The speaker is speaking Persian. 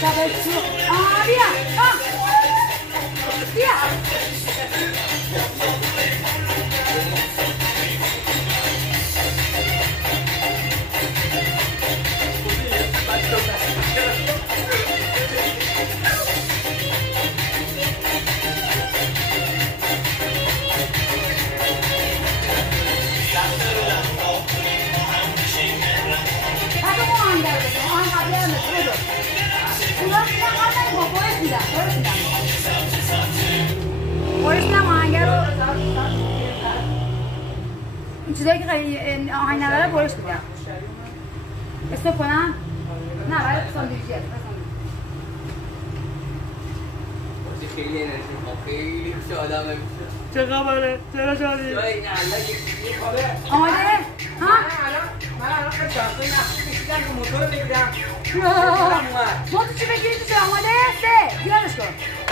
شبستو بیا بیا این چیزایی که آهنگ نداره برش میدم استوب کنم؟ نه برای ساندویچیه خیلی انرژی خیلی خوش آدم نمیشه چه خبره؟ چرا شادی؟ آماده؟ ها؟ من الان خیلی شانسوی نخشی کشیدم که موتور بگیرم موتور چی بگیری تو آماده؟ 3 بیارش کن